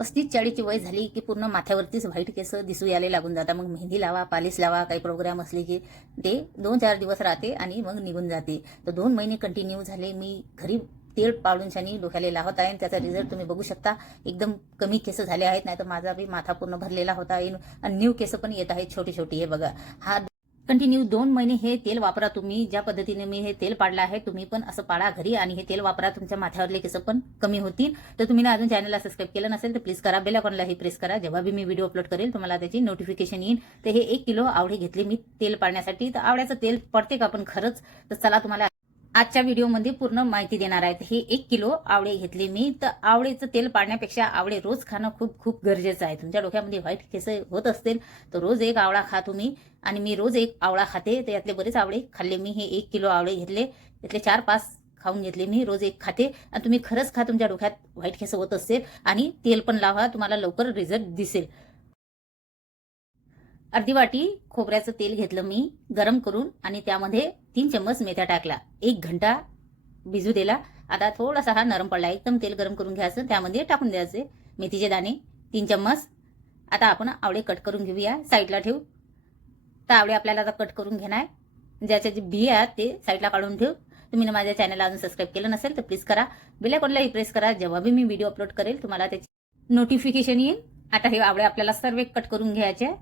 पस्तीस चाळीसची वय झाली की पूर्ण माथ्यावरतीच व्हाईट केस दिसू यायला लागून जातात. मग मेहंदी लावा पालिश लावा काही प्रोग्राम असले की ते दोन चार दिवस राहते आणि मग निघून जाते. तर दोन महिने कंटिन्यू झाले. मी घरी तेल पाळूनशानी डोक्याला लावत आहे आणि त्याचा रिझल्ट तुम्ही बघू शकता. एकदम कमी केस झाले आहेत नाही तर माझा बी माथा पूर्ण भरलेला होता. आणि न्यू केस पण येत आहेत छोटी छोटी हे बघा. हा कंटिन्यू दोन महिने हे तेल वापरा तुम्ही. ज्या पद्धतीने मी हे तेल पाडलं आहे तुम्ही पण असं पाडा घरी आणि हे तेल वापरा. तुमच्या माथ्यावरले केस पण कमी होतील. तर तुम्ही ना अजून चॅनलला सबस्क्राईब केलं नसेल तर प्लीज करा. बेल आयकॉनलाही प्रेस करा. जेव्हा बी मी व्हिडिओ अपलोड करेल तुम्हाला त्याची नोटिफिकेशन येईल तर हे एक किलो आवडे घेतले मी तेल पाडण्यासाठी. तर आवड्याचं तेल पडते का पण खरंच? तर चला तुम्हाला आजच्या व्हिडिओमध्ये पूर्ण माहिती देणार आहेत. हे एक किलो आवळे घेतले मी. तर आवळेचं तेल पाडण्यापेक्षा आवळे रोज खाणं खूप खूप गरजेचं आहे. तुमच्या डोक्यामध्ये व्हाईट केस होत असतील तर रोज एक आवळा खा तुम्ही. आणि मी रोज एक आवळा खाते. तर यातले बरेच आवळे खाल्ले मी. हे एक किलो आवळे घेतले. त्यातले चार पाच खाऊन घेतले मी. रोज एक खाते. आणि तुम्ही खरंच खा. तुमच्या डोक्यात व्हाईट केस होत असेल आणि तेल पण लावा. तुम्हाला लवकर रिझल्ट दिसेल. अर्धी वाटी खोबऱ्याचं तेल घेतलं मी गरम करून आणि त्यामध्ये तीन चम्मच मेथ्या टाकला एक घंटा भिजू दिला. आता थोडासा हा नरम पडला. एकदम तेल गरम करून घ्यायचं. त्यामध्ये टाकून द्यायचे मेथीचे दाणे. तीन चम्मच. आता आपण आवळे कट करून घेऊया. साईडला ठेवू. तर आवळे आपल्याला आता कट करून घेणार. ज्याच्या जे बी आहेत ते साईडला काढून ठेवू. तुम्ही ना माझ्या चॅनलला अजून सबस्क्राईब केलं नसेल तर प्लीज करा. बेल प्रेस करा. जेव्हा बी मी व्हिडिओ अपलोड करेल तुम्हाला त्याची नोटिफिकेशन येईल. आता हे आवळे आपल्याला सर्व कट करून घ्यायचे.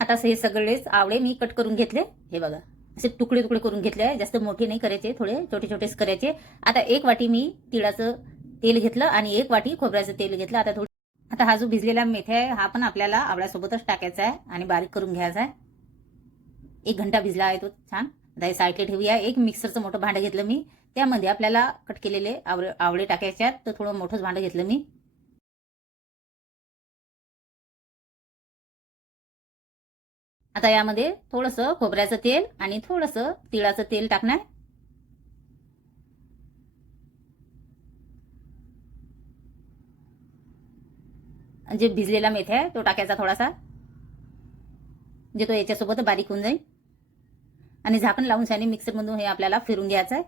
आता हे सगळेच आवळे मी कट करून घेतले. हे बघा असे तुकडे तुकडे करून घेतले आहे. जास्त मोठे नाही करायचे थोडे छोटे छोटेच करायचे. आता एक वाटी मी तिळाचं तेल घेतलं आणि एक वाटी खोबऱ्याचं तेल घेतलं. आता थोडी आता हा जो भिजलेला मेथ्या आहे हा पण आपल्याला आवळ्यासोबतच टाकायचा आहे आणि बारीक करून घ्यायचा आहे. एक घंटा भिजला आहे तो छान. आता हे साईडला ठेवूया. एक मिक्सरचं मोठं भांडं घेतलं मी. त्यामध्ये आपल्याला कट केलेले आवळे आवळे टाकायचे आहेत. तर थोडं मोठंच भांडं घेतलं मी. आता यामध्ये थोडंसं खोबऱ्याचं तेल आणि थोडंसं तिळाचं तेल टाकणार. जे भिजलेला मेथ्या आहे तो टाकायचा थोडासा. म्हणजे तो याच्यासोबत बारीक होऊन जाईल. आणि झाकण लावून शाने मिक्सरमधून हे आपल्याला फिरून घ्यायचं आहे.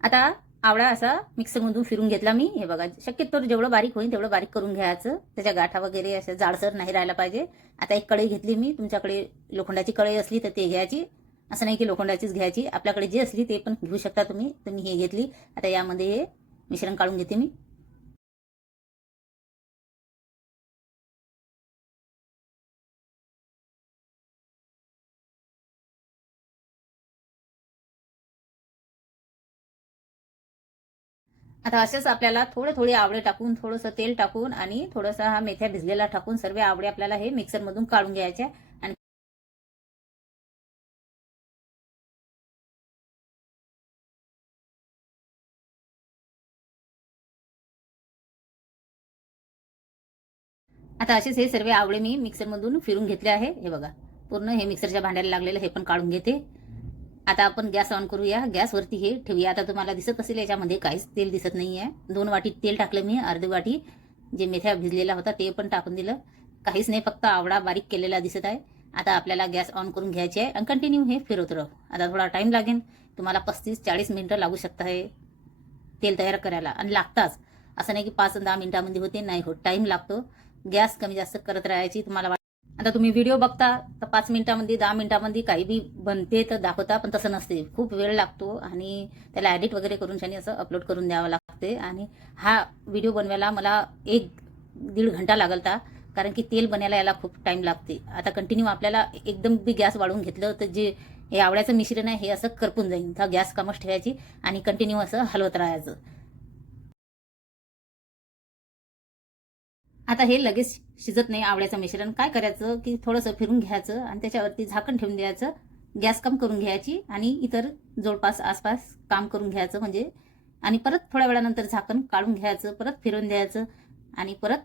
आता आवळा असा मिक्सरमधून फिरून घेतला मी. हे बघा शक्यतो जेवढं बारीक होईल तेवढं बारीक करून घ्यायचं. त्याच्या गाठा वगैरे अशा जाडसर नाही राहायला पाहिजे. आता एक कढई घेतली मी. तुमच्याकडे लोखंडाची कढई असली तर ते घ्यायची. असं नाही की लोखंडाचीच घ्यायची. आपल्याकडे जी असली ते पण घेऊ शकता तुम्ही. तुम्ही हे घेतली. आता यामध्ये हे मिश्रण काढून घेते मी. आता असेच आपल्याला थोडे थोडे आवळे टाकून थोडंसं तेल टाकून आणि थोडासा हा मेथ्या भिजलेला टाकून सर्व आवळे आपल्याला हे मिक्सरमधून काढून घ्यायचे आणि आता असेच हे सर्व आवळे मी मिक्सरमधून फिरून घेतले आहे. हे बघा पूर्ण हे मिक्सरच्या भांड्याला लागलेलं हे पण काढून घेते. आता आपण गॅस ऑन करूया. गॅसवरती हे ठेवूया. आता तुम्हाला दिसत असेल याच्यामध्ये काहीच तेल दिसत नाही आहे दोन वाटी तेल टाकलं मी अर्धी वाटी जे मेथ्या भिजलेला होता ते पण टाकून दिलं. काहीच नाही फक्त आवडा बारीक केलेला दिसत आहे. आता आपल्याला गॅस ऑन करून घ्यायचे आहे. आणि कंटिन्यू हे फिरवत राहू. आता थोडा टाईम लागेल. तुम्हाला पस्तीस चाळीस मिनटं लागू शकता हे तेल तयार करायला. आणि लागताच. असं नाही की पाच दहा मिनिटामध्ये होते. नाही होत. टाईम लागतो. गॅस कमी जास्त करत राहायची. तुम्हाला आता तुम्ही व्हिडिओ बघता तर पाच मिनिटामध्ये दहा मिनिटामध्ये काही बी बनते तर दाखवता पण तसं नसते. खूप वेळ लागतो आणि त्याला एडिट वगैरे करून शानी असं अपलोड करून द्यावं लागते. आणि हा व्हिडिओ बनवायला मला एक दीड घंटा लागलता कारण की तेल बनायला याला खूप टाईम लागते. आता कंटिन्यू आपल्याला एकदम बी गॅस वाढवून घेतलं तर जे हे आवड्याचं मिश्रण आहे हे असं करपून जाईल. तर गॅस कमच ठेवायची आणि कंटिन्यू असं हलवत राहायचं. आता हे लगेच शिजत नाही आवळ्याचं मिश्रण. काय करायचं की थोडंसं फिरून घ्यायचं आणि त्याच्यावरती झाकण ठेवून द्यायचं गॅस कम करून घ्यायची आणि इतर जवळपास आसपास काम करून घ्यायचं म्हणजे आणि परत थोड्या वेळानंतर झाकण काढून घ्यायचं परत फिरून द्यायचं आणि परत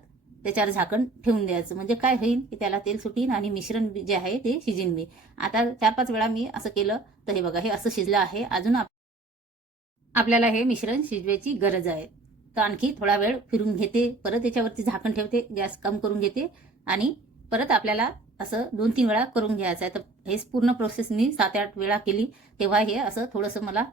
त्याच्यावर झाकण ठेवून द्यायचं. म्हणजे काय होईल की त्याला तेल सुटीन आणि मिश्रण जे आहे ते शिजेन मी. आता चार पाच वेळा मी असं केलं तर हे बघा हे असं शिजलं आहे. अजून आप- आपल्याला हे मिश्रण शिजवायची गरज आहे. तर आणखी थोडा वेळ फिरून घेते परत याच्यावरती झाकण ठेवते गॅस कम करून घेते आणि परत आपल्याला असं दोन तीन वेळा करून घ्यायचं आहे. तर हेच पूर्ण प्रोसेस मी सात आठ वेळा केली. तेव्हा हे असं थोडंसं मला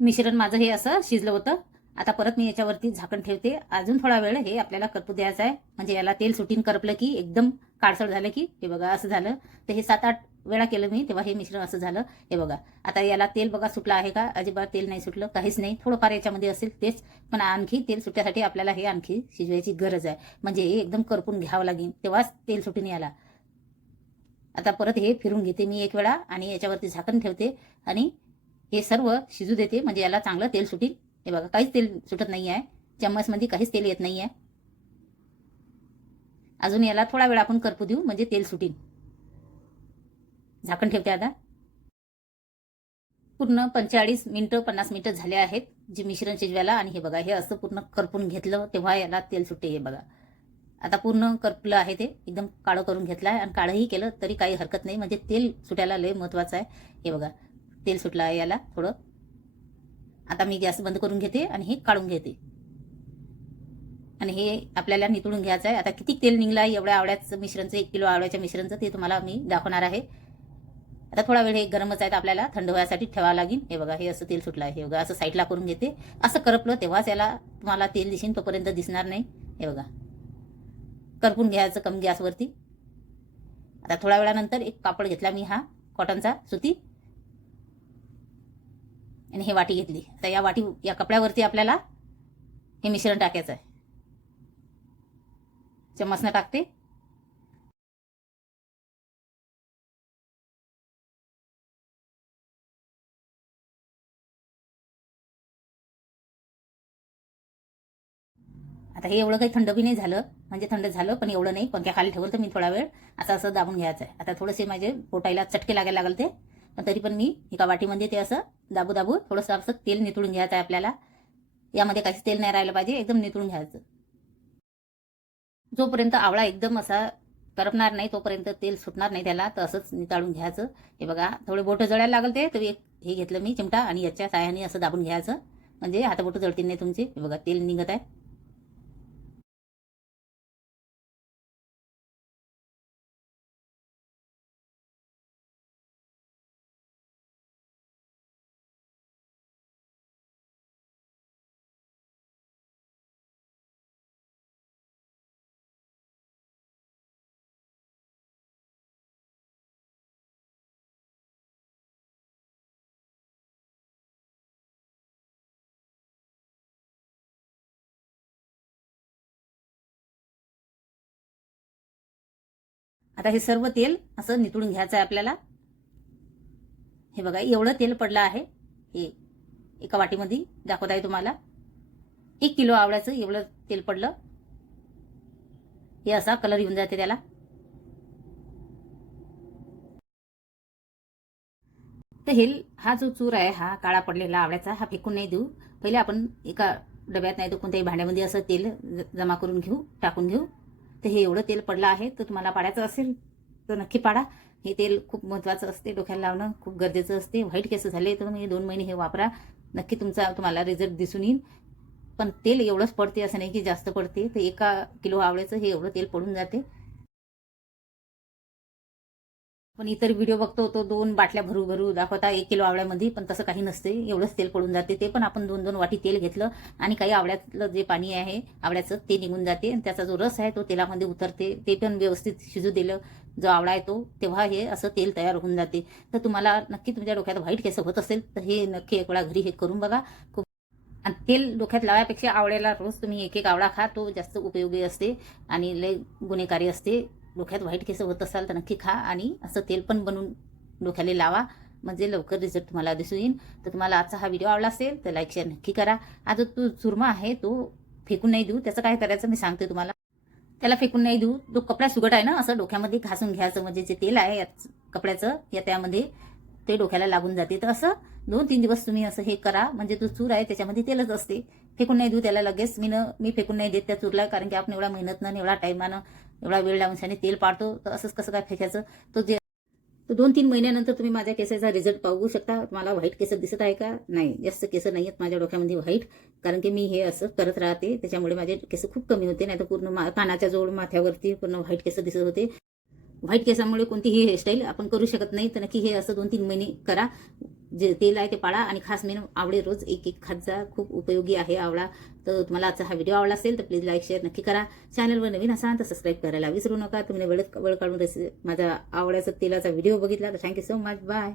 मिश्रण माझं हे असं शिजलं होतं. आता परत मी याच्यावरती झाकण ठेवते. अजून थोडा वेळ हे आपल्याला करपू द्यायचं आहे. म्हणजे याला तेल सुटीन करपलं की एकदम काळसर झालं की हे बघा असं झालं. तर हे सात आठ वेळा केलं मी तेव्हा हे मिश्रण असं झालं. हे बघा आता याला तेल बघा सुटलं आहे का? अजिबात तेल नाही सुटलं काहीच नाही. थोडंफार याच्यामध्ये असेल तेच पण आणखी तेल सुटण्यासाठी आपल्याला हे आणखी शिजवायची गरज आहे. म्हणजे हे एकदम करपून घ्यावं लागेल तेव्हाच तेल सुटून याला. आता परत हे फिरून घेते मी एक वेळा आणि याच्यावरती झाकण ठेवते आणि हे सर्व शिजू देते म्हणजे याला चांगलं तेल सुटेल. हे बघा काहीच तेल सुटत नाही आहे. चम्मचमध्ये काहीच तेल येत नाही आहे. अजून याला थोडा वेळ आपण करपू देऊ म्हणजे तेल सुटेल. झाकण ठेवते आता. पूर्ण पंचेचाळीस मिनिटं पन्नास मिनिटं झाले आहेत जे मिश्रण शिजवायला आणि हे बघा हे असं पूर्ण करपून घेतलं तेव्हा याला तेल सुटते हे बघा. आता पूर्ण करपलं आहे ते एकदम काळं करून घेतलं आहे आणि काळंही केलं तरी काही हरकत नाही म्हणजे तेल सुटायला लय महत्वाचं आहे. हे बघा तेल सुटलं आहे याला थोडं. आता मी गॅस बंद करून घेते आणि हे काढून घेते. आणि हे आपल्याला नितळून घ्यायचं आहे. आता किती तेल निघलं आहे एवढ्या आवड्याचं मिश्रणचं एक किलो आवड्याच्या मिश्रणचं ते तुम्हाला मी दाखवणार आहे. आता थोडा वेळ हे गरमच आहे तर आपल्याला थंड व्हायसाठी ठेवावं लागेल. हे बघा हे असं तेल सुटलं आहे. हे बघा असं साईडला करून घेते. असं करपलं तेव्हाच याला तुम्हाला तेल दिसेन तोपर्यंत दिसणार नाही. हे बघा. करपून घ्यायचं कमी गॅसवरती. आता थोड्या वेळानंतर एक कापड घेतला मी हा कॉटनचा सुती. आणि हे वाटी घेतली. आता या वाटी या कपड्यावरती आपल्याला हे मिश्रण टाकायचं आहे. चम्मचनं टाकते. आता हे एवढं काही थंड बी नाही झालं म्हणजे थंड झालं पण एवढं नाही. पंख्याखाली ठेवलं तर मी थोडा वेळ असं असं दाबून घ्यायचं आहे. आता थोडेसे माझे पोटायला चटके लागायला लागले ते पण तरी पण मी एका वाटीमध्ये ते असं दाबू दाबू थोडंसं असं तेल नितळून घ्यायचं आहे आपल्याला. यामध्ये काहीच तेल नाही राहिलं पाहिजे एकदम नितळून घ्यायचं. जोपर्यंत आवळा एकदम असा करपणार नाही तोपर्यंत तेल सुटणार नाही त्याला तर असंच निताळून घ्यायचं. हे बघा थोडे बोटं जळायला लागल ते तर एक हे घेतलं मी चिमटा आणि याच्या साह्याने असं दाबून घ्यायचं. म्हणजे हाताबोटं जळतील नाही तुमचे. हे बघा तेल निघत आहे. आता हे सर्व तेल असं नितळून घ्यायचं आहे आपल्याला. हे बघा एवढं तेल पडलं आहे. हे एका वाटीमध्ये दाखवत आहे तुम्हाला. एक किलो आवळ्याचं एवढं तेल पडलं. हे असा कलर येऊन जाते त्याला. तर हे हा जो चूर आहे हा काळा पडलेला आवळ्याचा हा फेकून नाही देऊ. पहिले आपण एका डब्यात नाही तर कोणत्याही भांड्यामध्ये असं तेल ज- जमा करून घेऊ टाकून घेऊ. तर हे एवढं तेल पडलं आहे तर तुम्हाला पाडायचं असेल तर नक्की पाडा. हे तेल खूप महत्त्वाचं असते डोक्याला लावणं खूप गरजेचं असते. व्हाईट केस झाले तर तुम्ही दोन महिने हे वापरा. नक्की तुमचा तुम्हाला रिझल्ट दिसून येईल. पण तेल एवढंच पडते असं नाही की जास्त पडते. तर एका किलो आवळ्याचं हे एवढं तेल पडून जाते. पण इतर व्हिडिओ बघतो तो दोन बाटल्या भरू भरू दाखवता एक किलो आवळ्यामध्ये पण तसं काही नसते. एवढंच तेल पडून जाते ते पण आपण दोन दोन वाटी तेल घेतलं आणि काही आवळ्यातलं जे पाणी आहे आवळ्याचं ते निघून जाते. आणि त्याचा जो रस आहे तो तेलामध्ये उतरते. ते पण व्यवस्थित शिजू दिलं जो आवळा आहे तो तेव्हा हे असं तेल तयार होऊन जाते. तर तुम्हाला नक्की तुमच्या डोक्यात व्हाईट केस होत असेल तर हे नक्की एक वेळा घरी हे करून बघा. खूप आणि तेल डोक्यात लावायपेक्षा आवळ्याला रोज तुम्ही एक एक आवळा खा तो जास्त उपयोगी असते आणि लय गुन्हेकारी असते. डोक्यात व्हाईट केस होत असाल तर नक्की खा आणि असं तेल पण बनवून डोक्याला लावा. म्हणजे लवकर रिझल्ट तुम्हाला दिसून येईल. तर तुम्हाला आजचा हा व्हिडिओ आवडला असेल तर लाईक शेअर नक्की करा. आज तो चुरमा आहे तो फेकून नाही देऊ. त्याचं काय करायचं मी सांगते तुम्हाला. त्याला फेकून नाही देऊ. तो कपडा सुगट आहे ना असं डोक्यामध्ये घासून घ्यायचं. म्हणजे जे तेल आहे कपड्याचं या त्यामध्ये ते डोक्याला लागून जाते. तर असं दोन तीन दिवस तुम्ही असं हे करा. म्हणजे जो चूर आहे त्याच्यामध्ये तेलच असते. फेकून नाही देऊ त्याला लगेच. मी न मी फेकून नाही देत त्या चूरला. कारण की आपण एवढा मेहनतनं एवढा टाईमानं एवढा वेळ लावून तेल पाडतो तर असंच कसं काय फेकायचं तो जे तर दोन तीन महिन्यानंतर तुम्ही माझ्या केसाचा रिझल्ट पाहू शकता. मला व्हाईट केस दिसत आहे का? नाही. जास्त केस नाही आहेत माझ्या डोक्यामध्ये व्हाईट कारण की मी हे असं करत राहते. त्याच्यामुळे माझे केस खूप कमी होते. नाही तर पूर्ण कानाच्या जवळ माथ्यावरती पूर्ण व्हाईट केस दिसत होते. व्हाईट केसामुळे कोणतीही हेअरस्टाईल आपण करू शकत नाही. तर नक्की हे असं दोन तीन महिने करा. जे तेल आहे ते पाळा आणि खास मेन आवडे रोज एक एक खात जा. खूप उपयोगी आहे आवळा. तर तुम्हाला आजचा हा व्हिडिओ आवडला असेल तर प्लीज लाईक शेअर नक्की करा. चॅनलवर नवीन असाल तर सबस्क्राईब करायला विसरू नका. तुम्ही वेळ वेळ काढून रेसि माझा आवड्याचा तेलाचा व्हिडिओ बघितला तर थँक्यू सो मच बाय